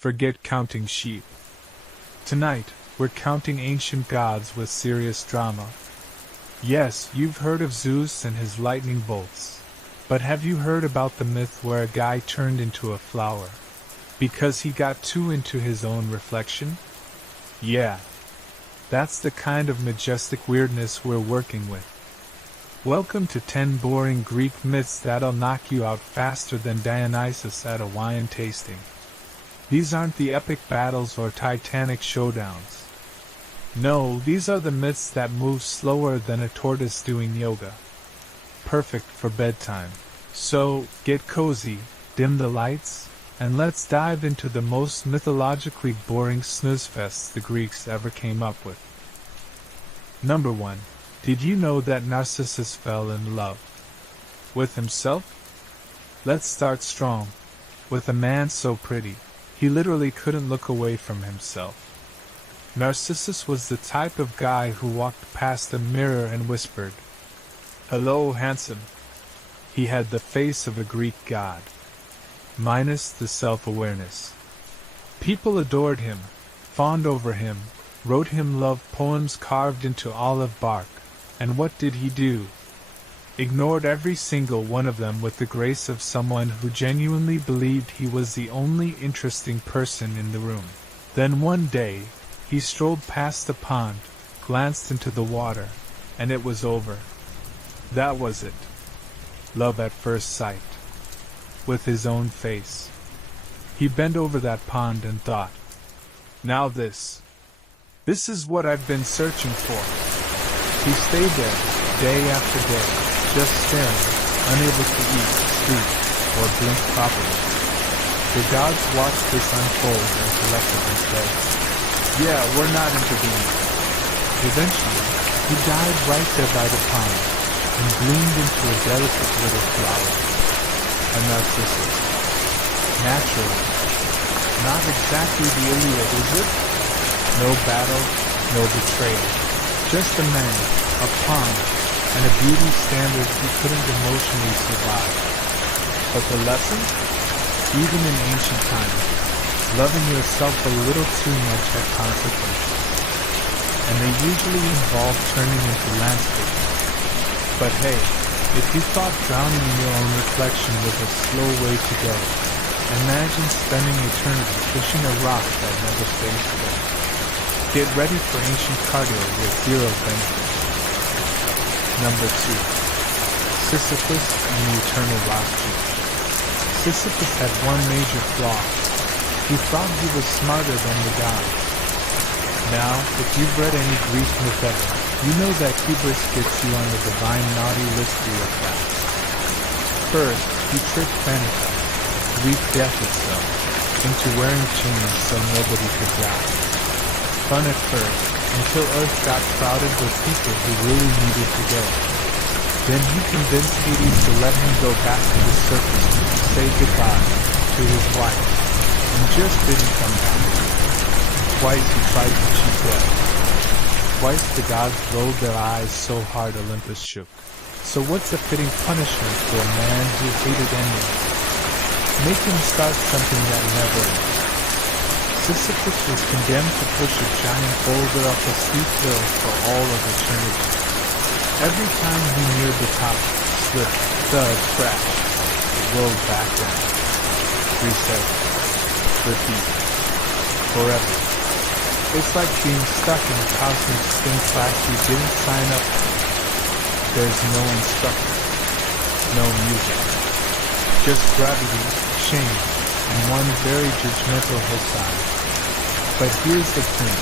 Forget counting sheep. Tonight, we're counting ancient gods with serious drama. Yes, you've heard of Zeus and his lightning bolts. But have you heard about the myth where a guy turned into a flower because he got too into his own reflection? Yeah. That's the kind of majestic weirdness we're working with. Welcome to 10 boring Greek myths that'll knock you out faster than Dionysus at a wine tasting. These aren't the epic battles or titanic showdowns. No, these are the myths that move slower than a tortoise doing yoga. Perfect for bedtime. So, get cozy, dim the lights, and let's dive into the most mythologically boring snoozefests the Greeks ever came up with. Number 1. Did you know that Narcissus fell in love with himself? Let's start strong. With a man so pretty, he literally couldn't look away from himself. Narcissus was the type of guy who walked past a mirror and whispered, "Hello, handsome." He had the face of a Greek god, minus the self-awareness. People adored him, fawned over him, wrote him love poems carved into olive bark, and what did he do? Ignored every single one of them with the grace of someone who genuinely believed he was the only interesting person in the room. Then one day, he strolled past the pond, glanced into the water, and it was over. That was it. Love at first sight. With his own face. He bent over that pond and thought, "Now this is what I've been searching for." He stayed there, day after day, just staring, unable to eat, sleep, or blink properly. The gods watched this unfold and collectively said, "Yeah, we're not intervening." Eventually, he died right there by the pond, and bloomed into a delicate little flower. A narcissus. Naturally. Not exactly the Iliad, is it? No battle, no betrayal. Just a man, a pond, and a beauty standard he couldn't emotionally survive. But the lesson? Even in ancient times, loving yourself a little too much had consequences. And they usually involve turning into landscapes. But hey, if you thought drowning in your own reflection was a slow way to go, imagine spending eternity pushing a rock that never stays still. Get ready for ancient cardio with zero benefit. Number 2. Sisyphus and the Eternal Rock Juice. Sisyphus had one major flaw. He thought he was smarter than the gods. Now, if you've read any Greek myth ever, you know that hubris gets you on the divine naughty list real fast. First, he tricked Thanatos, Greek death itself, into wearing chains so nobody could die. Fun at first, until Earth got crowded with people who really needed to go. Then he convinced Hades to let him go back to the surface to say goodbye to his wife, and just didn't come back. Twice he tried to cheat death. Twice the gods rolled their eyes so hard Olympus shook. So what's a fitting punishment for a man who hated endings? Make him start something that never ends. Sisyphus was condemned to push a giant boulder up a steep hill for all of eternity. Every time he neared the top, slip, thud, crash, it rolled back down. Reset. Repeat. Forever. It's like being stuck in a cosmic spin class you didn't sign up for. There's no instructor, no music, just gravity, shame, and one very judgmental hillside. But here's the thing,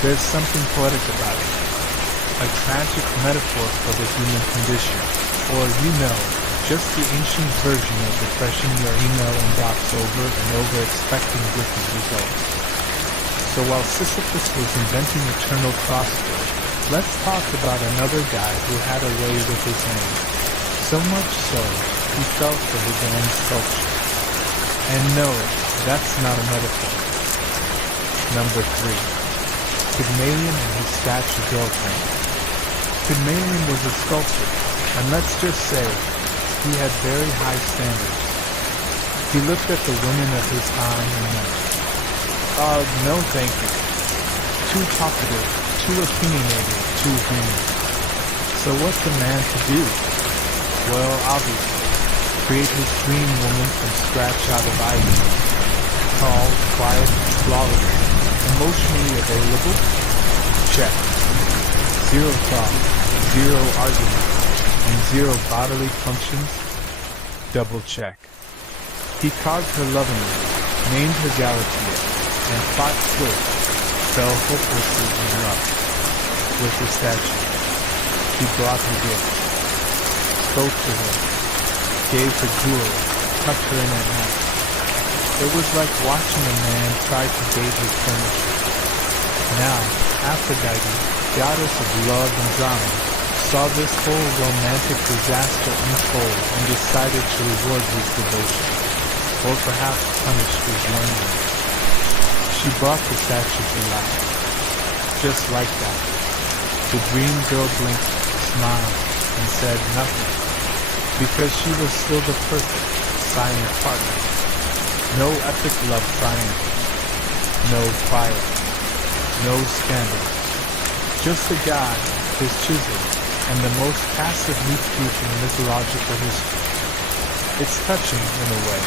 there's something poetic about it. A tragic metaphor for the human condition, or just the ancient version of refreshing your email inbox over and over expecting different results. So while Sisyphus was inventing eternal crossfit, let's talk about another guy who had a way with his name. So much so, he fell for his own sculpture. And no, that's not a metaphor. Number 3. Pygmalion and his statue girlfriend. Pygmalion was a sculptor, and let's just say, he had very high standards. He looked at the women of his time and went, No thank you. Too talkative, too opinionated, too human. So what's a man to do? Well, obviously, create his dream woman from scratch out of ivy. Tall, quiet, flawless, emotionally available? Check. Zero thought, zero argument, and zero bodily functions? Double check. He carved her lovingly, named her Galatea, and fought swift, fell hopelessly in love. With the statue, he brought her gifts, spoke to her, gave her jewelry, tucked her in at night. It was like watching a man try to bathe his furniture. Now, Aphrodite, goddess of love and drama, saw this whole romantic disaster unfold and decided to reward his devotion, or perhaps punish his loneliness. She brought the statue to life. Just like that. The dream girl blinked, smiled, and said nothing, because she was still the perfect, silent partner. No epic love triangle, no fire, no scandal. Just a god, his chisel, and the most passive meat-cute in mythological history. It's touching in a way,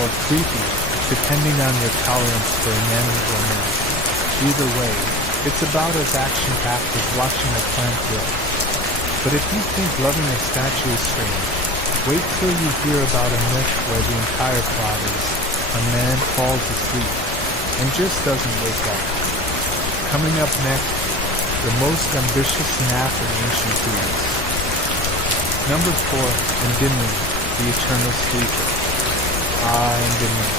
or creepy, depending on your tolerance for inanimate romance. Either way, it's about as action-packed as watching a plant grow. But if you think loving a statue is strange, wait till you hear about a myth where the entire plot is a man falls asleep and just doesn't wake up. Coming up next, the most ambitious nap in ancient Greece. Number 4, Endymion, the eternal sleeper. Endymion.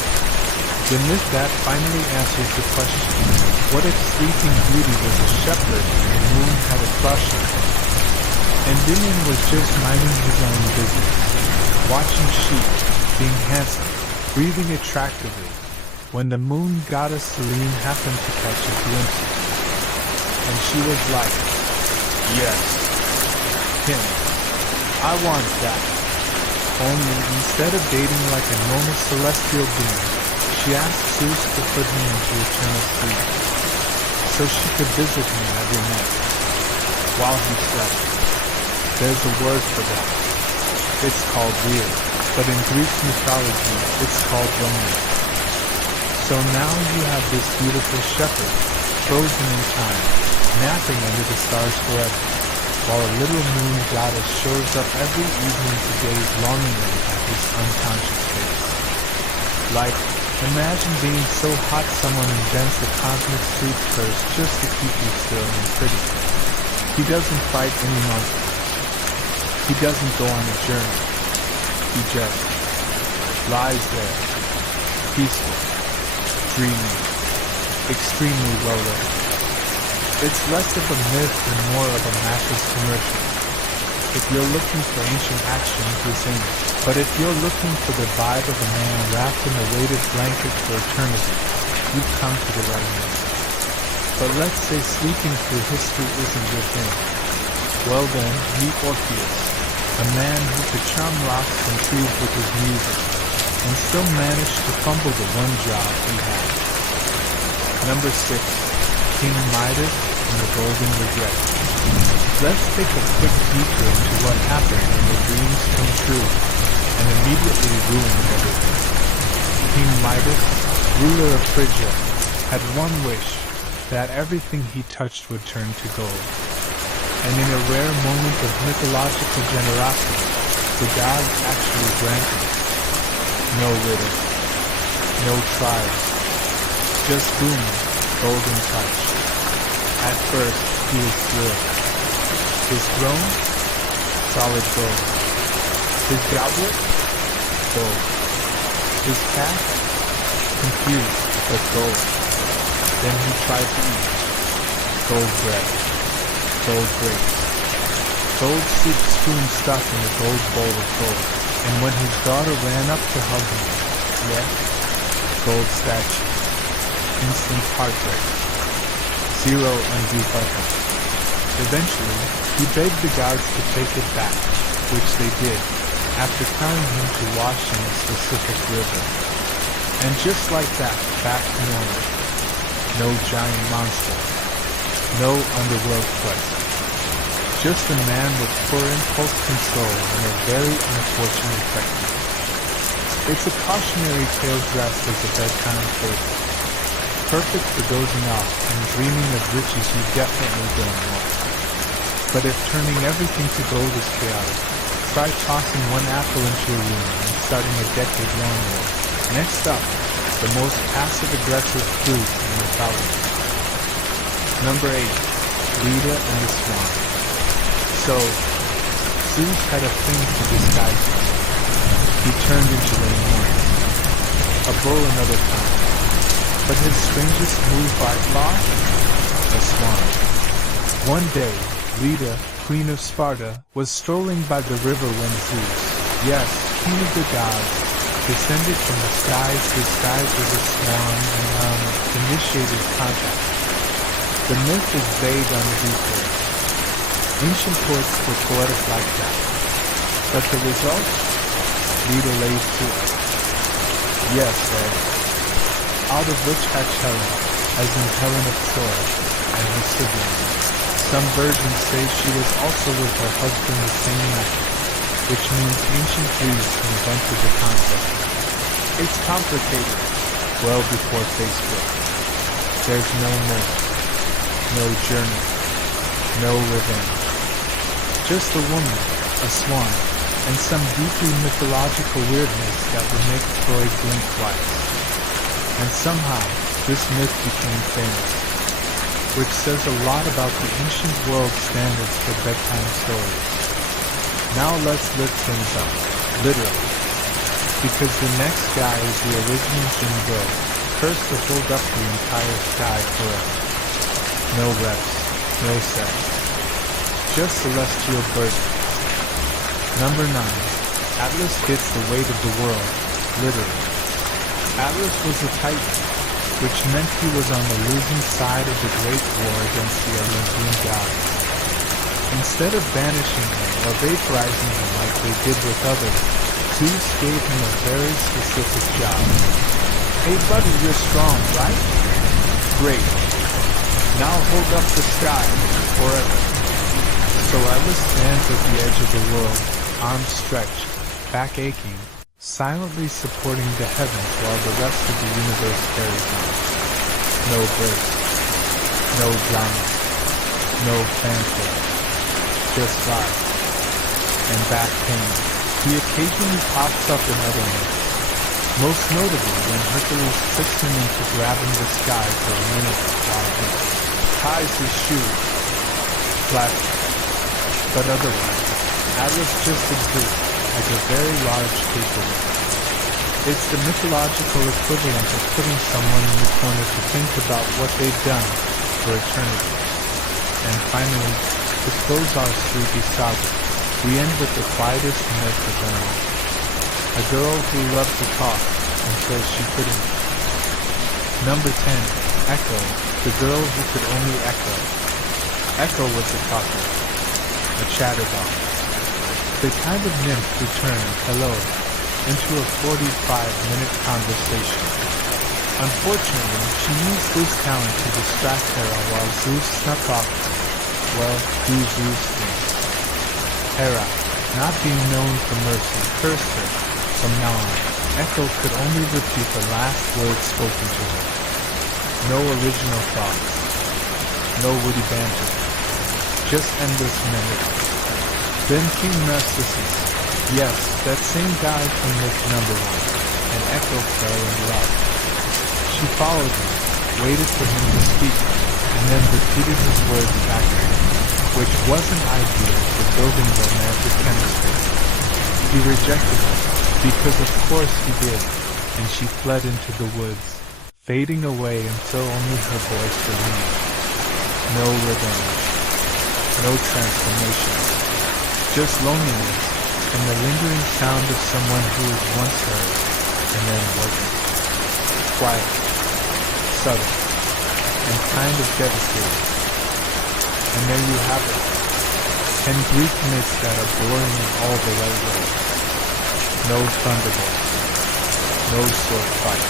The myth that finally answers the question, what if Sleeping Beauty was a shepherd and the moon had a crush on him? Endymion was just minding his own business, watching sheep, being handsome, breathing attractively, when the moon goddess Selene happened to catch a glimpse of him. And she was like, yes, him. I want that. Only instead of dating like a normal celestial being, she asked Zeus to put him into eternal sleep, so she could visit him every night, while he slept. There's a word for that. It's called weird, but in Greek mythology, it's called romance. So now you have this beautiful shepherd, frozen in time, napping under the stars forever, while a little moon goddess shows up every evening to gaze longingly at his unconscious face. Like, imagine being so hot someone invents a cosmic sleep curse just to keep you still and pretty. He doesn't fight any monsters. He doesn't go on a journey. He just lies there, peaceful, dreaming, extremely well-lit. It's less of a myth and more of a mattress commercial. If you're looking for ancient action, this ain't it. But if you're looking for the vibe of a man wrapped in a weighted blanket for eternity, you've come to the right man. But let's say sleeping through history isn't your thing. Well then, meet Orpheus, a man who could charm rocks and trees with his music, and still manage to fumble the one job he had. Number 6, King Midas and the Golden Regret. Let's take a quick detour into what happened when the dreams come true and immediately ruined everything. King Midas, ruler of Phrygia, had one wish, that everything he touched would turn to gold. And in a rare moment of mythological generosity, the gods actually granted it. No riddle, no trial, just boom, golden touch. At first, he was thrilled. His throne? Solid gold. His goblet? Gold. His cat? Confused, but gold. Then he tried to eat. Gold bread. Gold grapes. Gold soup spoon stuck in a gold bowl of gold. And when his daughter ran up to hug him, yes, gold statue. Instant heartbreak. Zero undue button. Eventually, he begged the gods to take it back, which they did, after telling him to wash in a specific river. And just like that, back to normal. No giant monster. No underworld quest. Just a man with poor impulse control and a very unfortunate technique. It's a cautionary tale dressed as a bedtime fable. Perfect for dozing off and dreaming of riches you definitely don't want. But if turning everything to gold is chaotic, try tossing one apple into a room and starting a decade-long war. Next up, the most passive-aggressive fruit in mythology. Number 8. Leda and the Swan. So, Zeus had a thing for disguises. He turned into rain once, a bull another time, but his strangest move by far? A swan. One day, Leda, queen of Sparta, was strolling by the river when Zeus, yes, king of the gods, descended from the skies disguised as a swan and initiated contact. The myth is vague on the details. Ancient poets were poetic like that. But the result? Leda lays to it. Yes, Ed. Out of which hatch Helen, as in Helen of Troy, and her siblings. Some versions say she was also with her husband the same night, which means ancient Greece invented the concept. It's complicated, well before Facebook. There's no myth, no journey, no revenge. Just a woman, a swan, and some deeply mythological weirdness that would make Freud blink twice. And somehow, this myth became famous, which says a lot about the ancient world standards for bedtime stories. Now let's lift things up, literally, because the next guy is the original Jingo, cursed to hold up the entire sky forever. No reps, no sex, just celestial burden. Number 9. Atlas gets the weight of the world, literally. Atlas was a titan, which meant he was on the losing side of the great war against the Olympian gods. Instead of banishing him or vaporizing him like they did with others, Zeus gave him a very specific job. Hey buddy, you're strong, right? Great. Now hold up the sky, forever. So Atlas stands at the edge of the world, arms stretched, back aching, silently supporting the heavens while the rest of the universe carries on. No burst, no drama, no fanfare, just life and back pain. He occasionally pops up in other myths, most notably when Hercules tricks him into grabbing the sky for a minute while he ties his shoes. Classic. But otherwise, Atlas just exists as a very large paperweight. It's the mythological equivalent of putting someone in the corner to think about what they've done for eternity. And finally, to close our sleepy saga, we end with the quietest myth of them all. A girl who loved to talk until she couldn't. Number 10. Echo, the girl who could only echo. Echo was a talker, a chatterbox, the kind of nymph who turned hello into a 45-minute conversation. Unfortunately, she used this talent to distract Hera while Zeus snuck off, well, do Zeus things. Hera, not being known for mercy, cursed her. From now on, Echo could only repeat the last words spoken to her. No original thoughts, no witty banter, just endless memory. Then came Narcissus, yes, that same guy from myth number 1, and Echo fell in love. She followed him, waited for him to speak, and then repeated his words back to him, which wasn't ideal for building romantic chemistry. He rejected her, because of course he did, and she fled into the woods, fading away until only her voice remained. No revenge, no transformation, just loneliness, and the lingering sound of someone who was once heard, and then wasn't. Quiet, subtle, and kind of devastating. And there you have it. 10 Greek myths that are boring in all the right ways. No thunderbolts, no sword fight,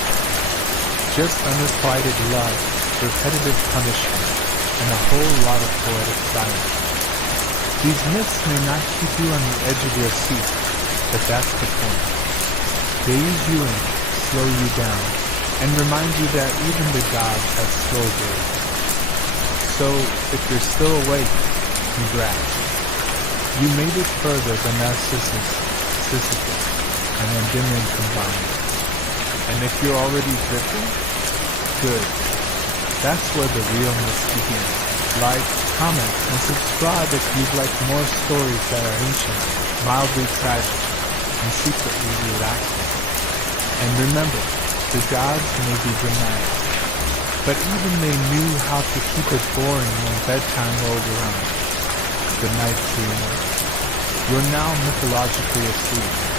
just unrequited love, repetitive punishment, and a whole lot of poetic silence. These myths may not keep you on the edge of your seat, but that's the point. They ease you in, slow you down, and remind you that even the gods have slow days. So, if you're still awake, congrats. You made it further than Narcissus, Sisyphus, and Endymion combined. And if you're already drifting, good. That's where the real myths begin. Like, comment, and subscribe if you'd like more stories that are ancient, mildly tragic, and secretly relaxing. And remember, the gods may be dramatic, but even they knew how to keep it boring when bedtime rolled around. Good night, dreamer. You're now mythologically asleep.